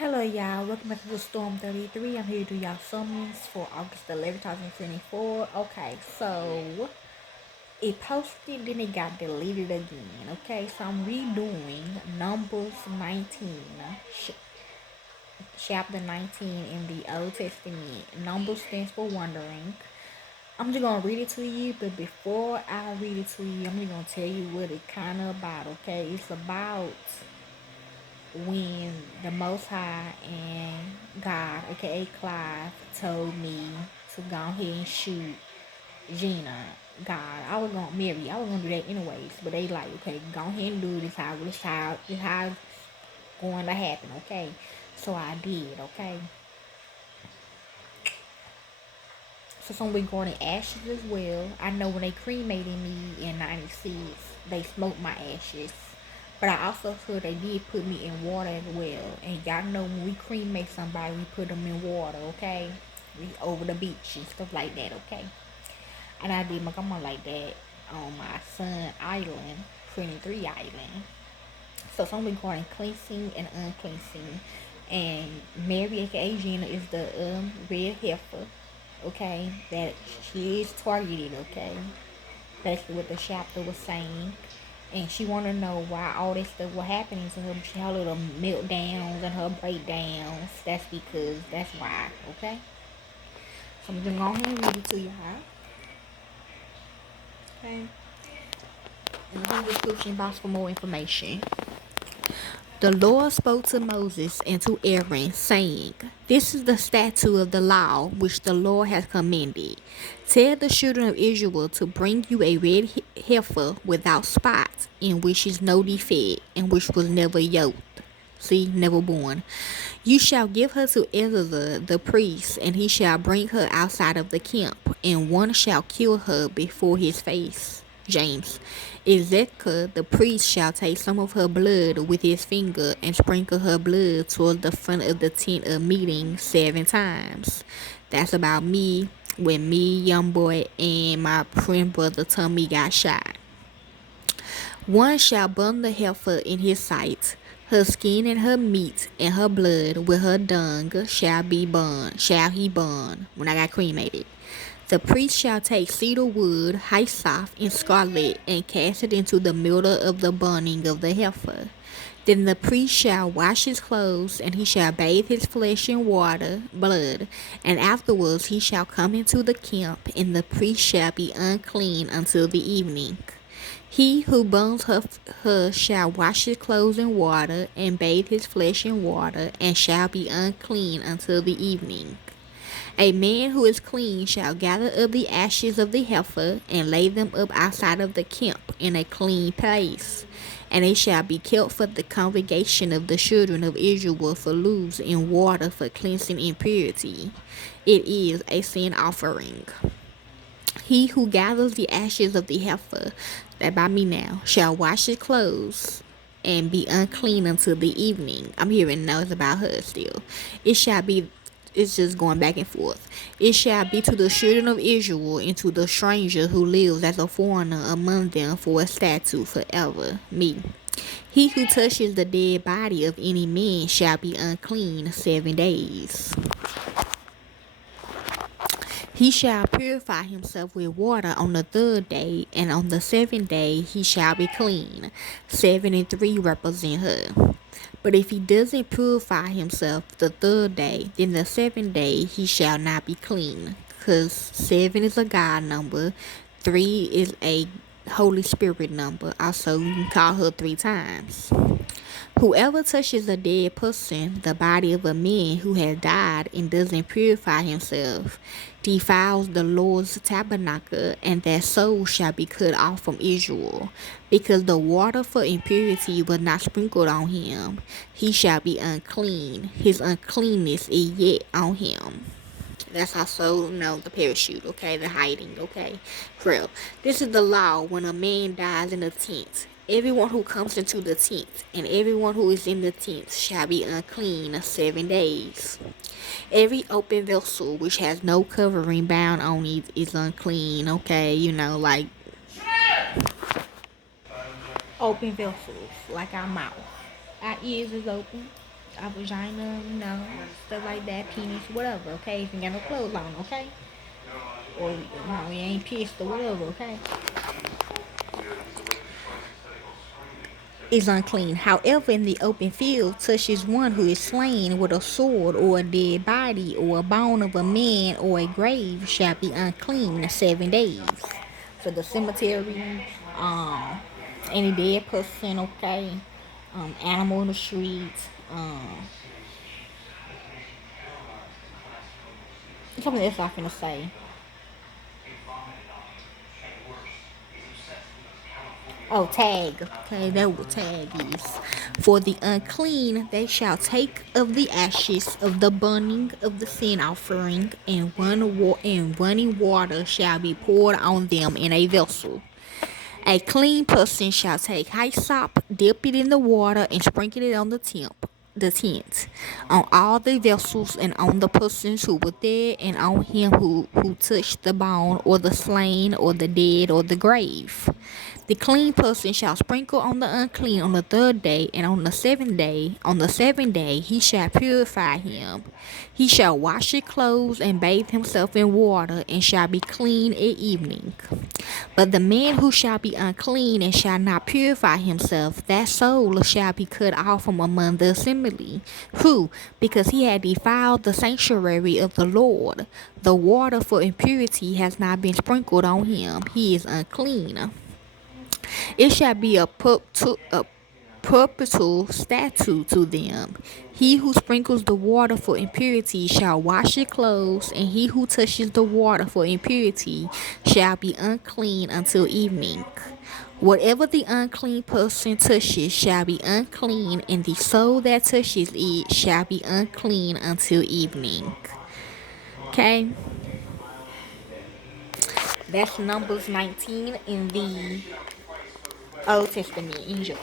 Hello, y'all. Welcome back to the Storm 33. I'm here to do y'all summons for August 11th, 2024. Okay, so it posted, then it got deleted again. Okay, so I'm redoing Numbers 19, chapter 19 in the Old Testament. Numbers stands for wondering. I'm just gonna read it to you, but before I read it to you, I'm just gonna tell you what it kind of about. Okay, it's about when the Most High and God, aka Clive, told me to go ahead and shoot Gina. God, I was gonna marry. I was gonna do that anyways, but they like, okay, go ahead and do this. How it's going to happen. Okay, so I did. Okay, so some regarding ashes as well. I know when they cremated me in '96, they smoked my ashes. But I also heard they did put me in water as well. And y'all know when we cremate somebody, we put them in water, okay? We over the beach and stuff like that, okay? And I did my grandma like that on my son island, 23 Island. So some regarding cleansing and uncleansing. And Mary, aka Gina, is the red heifer, okay? That she is targeted, okay? Basically what the chapter was saying. And she wanna know why all this stuff was happening to her. She had little meltdowns and her breakdowns. That's because that's why, okay? So I'm gonna go ahead and read it to you, huh? Okay. In the description box for more information. The Lord spoke to Moses and to Aaron, saying, This is the statute of the law which the Lord has commanded. Tell the children of Israel to bring you a red heifer without spots, in which is no defect, and which was never yoked. See, never born. You shall give her to Eleazar the priest, and he shall bring her outside of the camp, and one shall kill her before his face. James. Ezekiel the priest shall take some of her blood with his finger and sprinkle her blood toward the front of the tent of meeting 7 times. That's about me when me, young boy, and my twin brother Tommy got shot. One shall burn the heifer in his sight. Her skin and her meat and her blood with her dung shall he burn when I got cremated. The priest shall take cedar wood, hyssop, and scarlet, and cast it into the middle of the burning of the heifer. Then the priest shall wash his clothes, and he shall bathe his flesh in blood, and afterwards he shall come into the camp, and the priest shall be unclean until the evening. He who burns her shall wash his clothes in water, and bathe his flesh in water, and shall be unclean until the evening. A man who is clean shall gather up the ashes of the heifer, and lay them up outside of the camp in a clean place. And they shall be kept for the congregation of the children of Israel for loaves in water for cleansing impurity. It is a sin offering. He who gathers the ashes of the heifer, that by me now, shall wash his clothes and be unclean until the evening. I'm hearing noise about her still. It shall be, it's just going back and forth. It shall be to the children of Israel and to the stranger who lives as a foreigner among them for a statute forever. Me. He who touches the dead body of any man shall be unclean 7 days. He shall purify himself with water on the 3rd day, and on the 7th day he shall be clean. 7 and 3 represent her. But if he doesn't purify himself the 3rd day, then the 7th day he shall not be clean. Because 7 is a God number, 3 is a Holy Spirit number. Also, you can call her 3 times. Whoever touches a dead person, the body of a man who has died, and doesn't purify himself, defiles the Lord's tabernacle, and that soul shall be cut off from Israel. Because the water for impurity was not sprinkled on him, he shall be unclean. His uncleanness is yet on him. That's also, the parachute, okay? The hiding, okay? For real. This is the law when a man dies in a tent. Everyone who comes into the tent and everyone who is in the tent shall be unclean 7 days. Every open vessel which has no covering bound on it is unclean, okay? Like open vessels, like our mouth. Our ears is open. a vagina, stuff like that, penis, whatever, okay? If you got no clothes on, okay? Or, you ain't pissed or whatever, okay? Is unclean. However, in the open field, touches one who is slain with a sword or a dead body or a bone of a man or a grave shall be unclean 7 days. So the cemetery, um, any dead person, okay, animal in the streets, something else I'm gonna say. Oh, tag. Okay, that what tag is. For the unclean, they shall take of the ashes of the burning of the sin offering, and running water shall be poured on them in a vessel. A clean person shall take hyssop, dip it in the water, and sprinkle it on the tent, on all the vessels, and on the persons who were there, and on him who touched the bone, or the slain, or the dead, or the grave. The clean person shall sprinkle on the unclean on the 3rd day, and on the seventh day he shall purify him. He shall wash his clothes and bathe himself in water, and shall be clean at evening. But the man who shall be unclean and shall not purify himself, that soul shall be cut off from among the assembly. Who? Because he had defiled the sanctuary of the Lord. The water for impurity has not been sprinkled on him. He is unclean. It shall be a perpetual statute to them. He who sprinkles the water for impurity shall wash his clothes, and he who touches the water for impurity shall be unclean until evening. Whatever the unclean person touches shall be unclean, and the soul that touches it shall be unclean until evening. Okay? That's Numbers 19 in the Old Testament. Enjoy.